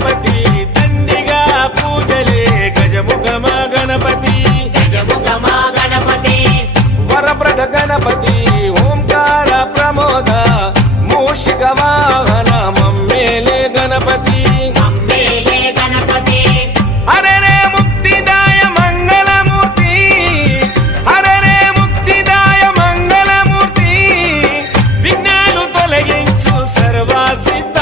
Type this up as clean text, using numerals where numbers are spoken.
గణపతి దండిగా పూజలే గజముఖమ గణపతి వరప్రద గణపతి ఓంకార ప్రమోద మూషిక వాహన మమ్మేలే గణపతి హరే రే ముక్తిదాయ మంగళమూర్తి హరే రే ముక్తిదాయ మంగళమూర్తి విఘ్నాలు తొలగించు సర్వసిద్ధ